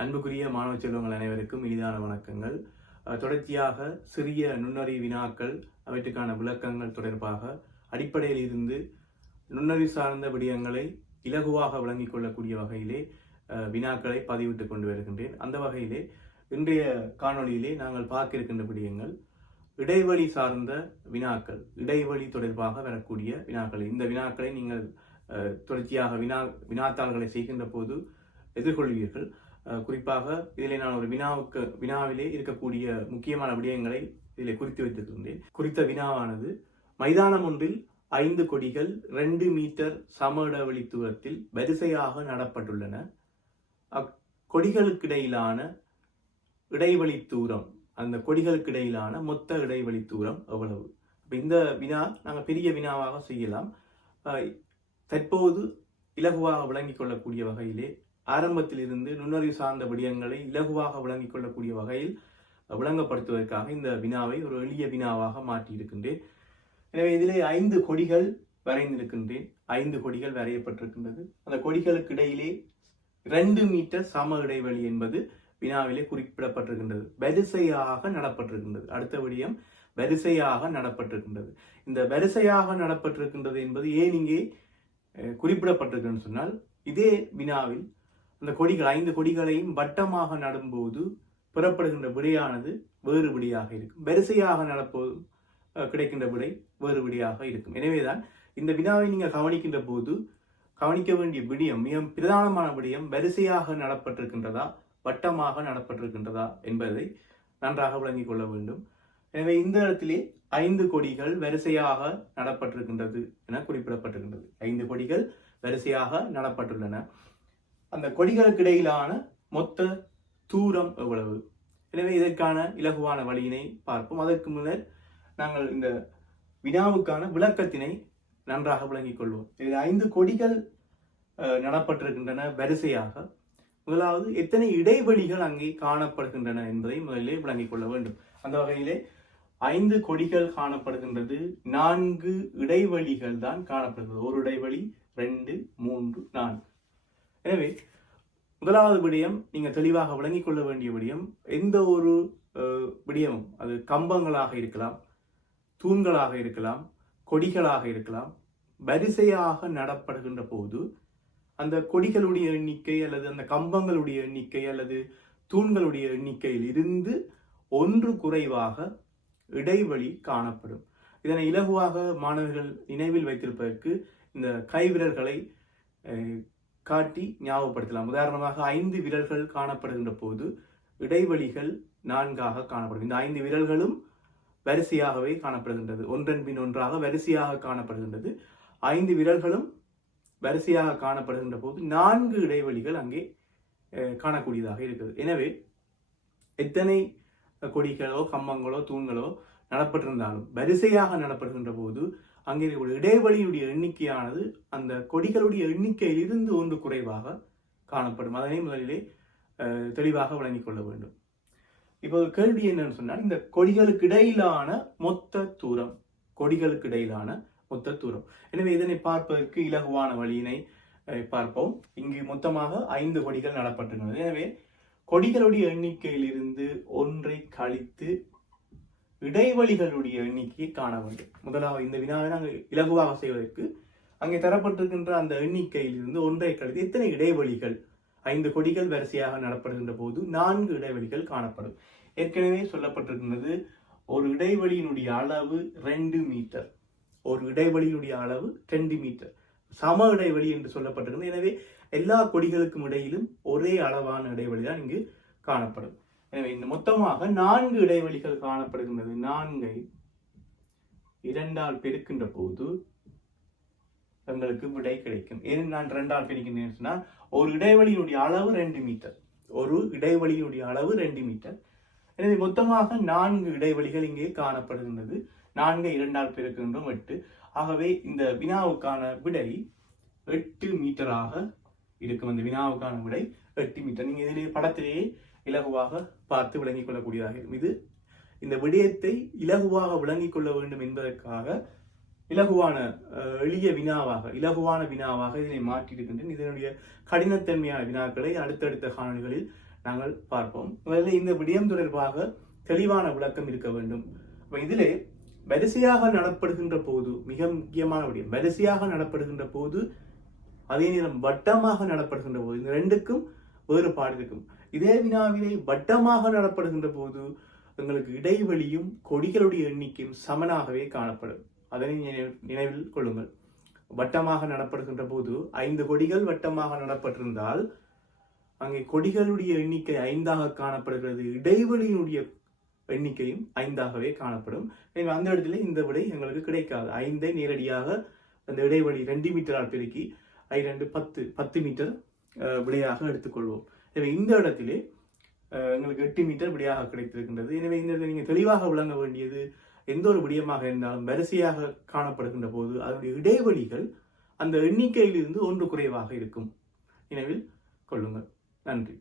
அன்புக்குரிய மாணவ செல்வங்கள் அனைவருக்கும் இனிதான வணக்கங்கள். தொடர்ச்சியாக சிறிய நுண்ணறி வினாக்கள் அவற்றுக்கான விளக்கங்கள் தொடர்பாக அடிப்படையில் இருந்து நுண்ணறி சார்ந்த விடயங்களை இலகுவாக விளங்கிக் கொள்ளக்கூடிய வகையிலே வினாக்களை பதிவிட்டு கொண்டு வருகின்றேன். அந்த வகையிலே இன்றைய காணொளியிலே நாங்கள் பார்க்க இருக்கின்ற விடயங்கள் இடைவெளி சார்ந்த வினாக்கள் இடைவெளி தொடர்பாக வரக்கூடிய வினாக்கள். இந்த வினாக்களை நீங்கள் தொடர்ச்சியாக வினா வினாத்தாள்களை செய்கின்ற போது எதிர்கொள்வீர்கள். குறிப்பாக இதில் நான் ஒரு வினாவுக்கு வினாவிலே இருக்கக்கூடிய முக்கியமான விடயங்களை இதில் குறித்து வைத்திருந்தேன் குறித்த வினாவானது மைதானம் ஒன்றில் ஐந்து கொடிகள் ரெண்டு மீட்டர் சம இடைவெளி தூரத்தில் வரிசையாக நடப்பட்டுள்ளன. அக்கொடிகளுக்கிடையிலான இடைவெளி தூரம் அந்த கொடிகளுக்கிடையிலான மொத்த இடைவெளி தூரம் எவ்வளவு? இந்த வினா நாங்கள் பெரிய வினாவாக செய்யலாம். தற்போது இலகுவாக விளங்கிக் கொள்ளக்கூடிய வகையிலே ஆரம்பத்தில் இருந்து நுண்ணறிவு சார்ந்த விடயங்களை இலகுவாக விளங்கிக் கொள்ளக்கூடிய வகையில் விளங்கப்படுத்துவதற்காக இந்த வினாவை ஒரு எளிய வினாவாக மாற்றியிருக்கின்றேன். எனவே இதிலே ஐந்து கொடிகள் வரைந்திருக்கின்றேன். ஐந்து கொடிகள் வரையப்பட்டிருக்கின்றது. அந்த கொடிகளுக்கு இடையிலே ரெண்டு மீட்டர் சம இடைவெளி என்பது வினாவிலே குறிப்பிடப்பட்டிருக்கின்றது. வரிசையாக நடப்பட்டிருக்கின்றது. அடுத்த விடயம் வரிசையாக நடப்பட்டிருக்கின்றது. இந்த வரிசையாக நடப்பட்டிருக்கின்றது என்பது ஏன் இங்கே குறிப்பிடப்பட்டிருக்குன்னு சொன்னால் இதே வினாவில் அந்த கொடிகள் ஐந்து கொடிகளையும் வட்டமாக நடும்போது புறப்படுகின்ற விடையானது வேறுபடியாக இருக்கும். வரிசையாக நடப்போது கிடைக்கின்ற விடை வேறுபடியாக இருக்கும். எனவேதான் இந்த வினாவை நீங்கள் கவனிக்கின்ற போது கவனிக்க வேண்டிய விடயம் மிக பிரதானமான விடயம் வரிசையாக நடப்பட்டிருக்கின்றதா வட்டமாக நடப்பட்டிருக்கின்றதா என்பதை நன்றாக விளங்கிக் கொள்ள வேண்டும். எனவே இந்த இடத்திலே ஐந்து கொடிகள் வரிசையாக நடப்பட்டிருக்கின்றது என குறிப்பிடப்பட்டிருக்கின்றது. ஐந்து கொடிகள் வரிசையாக நடப்பட்டுள்ளன. அந்த கொடிகளுக்கு இடையிலான மொத்த தூரம் எவ்வளவு? எனவே இதற்கான இலகுவான வழியினை பார்ப்போம். அதற்கு முன்னர் நாங்கள் இந்த வினாவுக்கான விளக்கத்தினை நன்றாக விளங்கிக் கொள்வோம். இதில் ஐந்து கொடிகள் நடப்பட்டிருக்கின்றன வரிசையாக. முதலாவது எத்தனை இடைவெளிகள் அங்கே காணப்படுகின்றன என்பதை முதலிலே விளங்கிக் கொள்ள வேண்டும். அந்த வகையிலே ஐந்து கொடிகள் காணப்படுகின்றது. நான்கு இடைவெளிகள் தான் காணப்படுகிறது. ஒரு இடைவெளி ரெண்டு மூன்று நான்கு. எனவே முதலாவது விடயம் நீங்கள் தெளிவாக விளங்கிக் கொள்ள வேண்டிய விடயம் எந்த ஒரு விடயமும் அது கம்பங்களாக இருக்கலாம் தூண்களாக இருக்கலாம் கொடிகளாக இருக்கலாம் வரிசையாக நடப்படுகின்ற போது அந்த கொடிகளுடைய எண்ணிக்கை அல்லது அந்த கம்பங்களுடைய எண்ணிக்கை அல்லது தூண்களுடைய எண்ணிக்கையில் இருந்து ஒன்று குறைவாக இடைவெளி காணப்படும். இதனை இலகுவாக மாணவர்கள் நினைவில் வைத்திருப்பதற்கு இந்த கைவிரல்களை காட்டி ஞாபகப்படுத்தலாம். உதாரணமாக ஐந்து விரல்கள் காணப்படுகின்ற போது இடைவெளிகள் நான்காக காணப்படும். இந்த ஐந்து விரல்களும் வரிசையாகவே காணப்படுகின்றது. ஒன்றன் பின் ஒன்றாக வரிசையாக காணப்படுகின்றது. ஐந்து விரல்களும் வரிசையாக காணப்படுகின்ற போது நான்கு இடைவெளிகள் அங்கே காணக்கூடியதாக இருக்குது. எனவே எத்தனை கொடிகளோ கம்பங்களோ தூண்களோ நடப்பட்டிருந்தாலும் வரிசையாக நடப்படுகின்ற போது அங்கே இருக்கக்கூடிய இடைவெளியுடைய எண்ணிக்கையானது அந்த கொடிகளுடைய எண்ணிக்கையிலிருந்து ஒன்று குறைவாக காணப்படும். அதனை முதலிலே தெளிவாக வழங்கிக் கொள்ள வேண்டும். இப்போது கேள்வி என்னன்னு சொன்னால் இந்த கொடிகளுக்கு இடையிலான மொத்த தூரம் கொடிகளுக்கு இடையிலான மொத்த தூரம். எனவே இதனை பார்ப்பதற்கு இலகுவான வழியினை பார்ப்போம். இங்கு மொத்தமாக ஐந்து கொடிகள் நடப்பட்டுள்ளது எனவே கொடிகளுடைய எண்ணிக்கையிலிருந்து ஒன்றை கழித்து இடைவெளிகளுடைய எண்ணிக்கையை காண வேண்டும். முதலாவது இந்த வினாவை நாங்கள் இலகுவாக செய்வதற்கு அங்கே தரப்பட்டிருக்கின்ற அந்த எண்ணிக்கையிலிருந்து ஒன்றை கழித்து எத்தனை இடைவெளிகள் ஐந்து கொடிகள் வரிசையாக நடப்படுகின்ற போது நான்கு இடைவெளிகள் காணப்படும். ஏற்கனவே சொல்லப்பட்டிருக்கின்றது ஒரு இடைவெளியினுடைய அளவு ரெண்டு மீட்டர். ஒரு இடைவெளியினுடைய அளவு ரெண்டு மீட்டர். சம இடைவெளி என்று சொல்லப்பட்டிருக்கிறது எனவே எல்லா கொடிகளுக்கும் இடையிலும் ஒரே அளவான இடைவெளி தான் இங்கு காணப்படும். எனவே இந்த மொத்தமாக நான்கு இடைவெளிகள் காணப்படுகின்றது. நான்கை இரண்டால் பெருக்கின்ற போது எங்களுக்கு விடை கிடைக்கும். ஏன் நான் ரெண்டால் பெருக்கின்றேன் சொன்னால் ஒரு இடைவெளியினுடைய அளவு ரெண்டு மீட்டர். ஒரு இடைவெளியினுடைய அளவு ரெண்டு மீட்டர். எனவே மொத்தமாக நான்கு இடைவெளிகள் இங்கே காணப்படுகின்றது. நான்கை இரண்டால் பெருக்கின்றோம் எட்டு. ஆகவே இந்த வினாவுக்கான விடை எட்டு மீட்டராக இருக்கும். அந்த வினாவுக்கான விடை எட்டு மீட்டர். நீங்கள் இதிலே படத்திலேயே இலகுவாக பார்த்து விளங்கிக் கொள்ளக்கூடியதாக இருக்கும் இது இந்த விடயத்தை இலகுவாக விளங்கிக் கொள்ள வேண்டும் என்பதற்காக இலகுவான எளிய வினாவாக இலகுவான வினாவாக இதனை மாற்றியிருக்கின்றேன். இதனுடைய கடினத்தன்மையான வினாக்களை அடுத்தடுத்த காணொலிகளில் நாங்கள் பார்ப்போம். முதல்ல இந்த விடயம் தொடர்பாக தெளிவான விளக்கம் இருக்க வேண்டும். அப்ப இதிலே வரிசையாக நடப்படுகின்ற போது மிக முக்கியமான விடயம் வரிசையாக நடப்படுகின்ற போது அதே நேரம் வட்டமாக நடப்படுகின்ற போது இந்த ரெண்டுக்கும் வேறுபாடு இருக்கும். இதே வினாவினை வட்டமாக நடப்படுகின்ற போது எங்களுக்கு இடைவெளியும் கொடிகளுடைய எண்ணிக்கையும் சமனாகவே காணப்படும். அதனை நினைவு- நினைவில் கொள்ளுங்கள். வட்டமாக நடப்படுகின்ற போது ஐந்து கொடிகள் வட்டமாக நடப்பட்டிருந்தால் அங்கே கொடிகளுடைய எண்ணிக்கை ஐந்தாக காணப்படுகிறது. இடைவெளியினுடைய எண்ணிக்கையும் ஐந்தாகவே காணப்படும். எனவே அந்த இடத்துல இந்த விடை எங்களுக்கு கிடைக்காது. ஐந்தை நேரடியாக அந்த இடைவெளி ரெண்டு மீட்டரால் பெருக்கி ஐ ரெண்டு பத்து பத்து மீட்டர் விடையாக எடுத்துக்கொள்வோம். எனவே இந்த இடத்திலே எங்களுக்கு எட்டு மீட்டர் விடியாக கிடைத்திருக்கின்றது. எனவே இந்த இடத்துல நீங்கள் தெளிவாக விளங்க வேண்டியது எந்த ஒரு விடயமாக இருந்தாலும் வரிசையாக காணப்படுகின்ற போது அதனுடைய இடைவெளிகள் அந்த எண்ணிக்கையிலிருந்து ஒன்று குறைவாக இருக்கும். நினைவில் கொள்ளுங்கள். நன்றி.